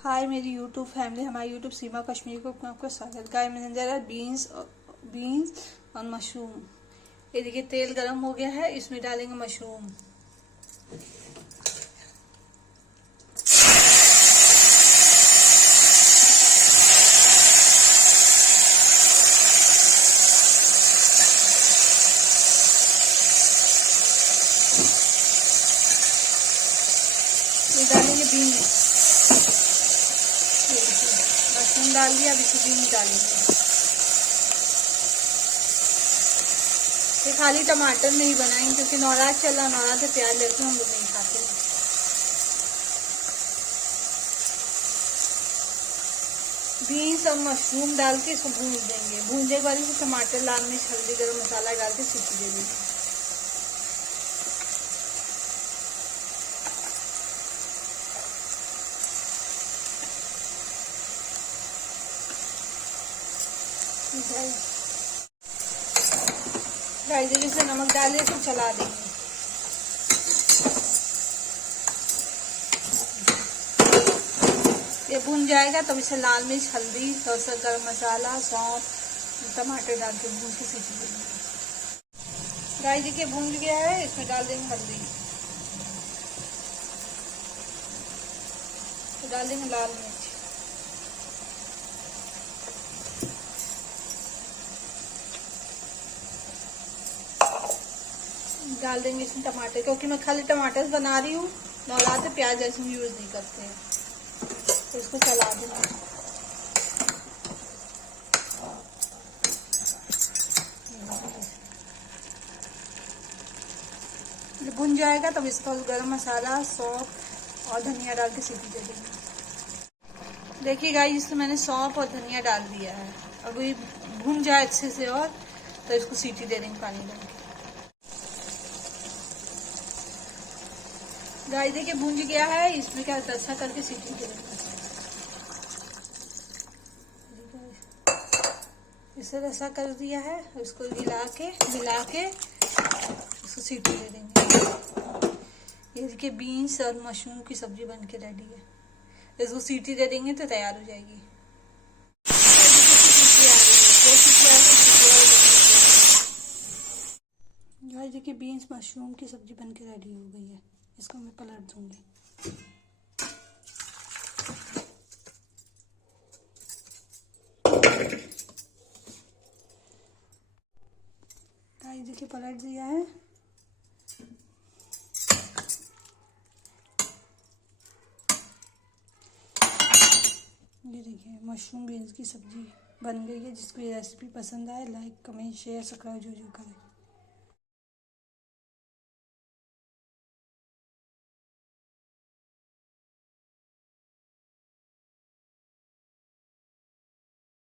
हाय मेरी YouTube family, हमारी YouTube सीमा कश्मीर को आपका स्वागत। गाय में जरा बीन्स और मशरूम। ये देखिए तेल गरम हो गया है, इसमें डालेंगे मशरूम। ये डालेंगे बीन्स, मशरूम डाल दिया, अब इसमें बीन्स डालेंगे। ये खाली टमाटर नहीं बनाएंगे क्योंकि नवरात्र चल रहा, नवरात्र से प्याज लहसुन हम लोग नहीं खाते। बीन्स और मशरूम डाल के इसको भून देंगे। भूनने के बाद इसमें टमाटर, लाल मिर्च, हल्दी, गरम मसाला डाल के सीटी दे देंगे। गाइस देखिए इसमें नमक डाल के चला देंगे। ये भुन जाएगा तब इसे लाल मिर्च, हल्दी, सरसों, गरम मसाला, सौंफ, टमाटर डाल के भून के सीटी देंगे। गाइस देखिए भून गया है, इसमें डाल देंगे हल्दी, तो डाल देंगे लाल मिर्च, डाल देंगे इसमें टमाटर, क्योंकि मैं खाली टमाटर बना रही हूँ, नवरात्र प्याज लहसुन यूज नहीं करते हैं। तो इसको चला देंगे। भुन जाएगा तब इसको गरम मसाला, सौंफ और धनिया डाल के सीटी दे देंगे। देखिए गाइस इसमें मैंने सौंफ और धनिया डाल दिया है। अब ये भुन जाए अच्छे से और तो इसको सीटी दे देंगे पानी डाल के। गाइस देखिए भुन गया है, इसमें क्या अच्छा करके सीटी दे देंगे। इसे ऐसा कर दिया है, इसको मिला के इसको सीटी दे देंगे। ये देखिए बीन्स और मशरूम की सब्जी बन के रेडी है। इसको सीटी दे देंगे तो तैयार हो जाएगी। गाइस देखिए बीन्स मशरूम की सब्जी बन के रेडी हो गई है। इसको मैं पलट दूंगी। गाइस देखिए पलट दिया है। ये देखिए मशरूम बीन्स की सब्जी बन गई है। जिसको ये रेसिपी पसंद आए लाइक कमेंट शेयर सब्सक्राइब जो करें।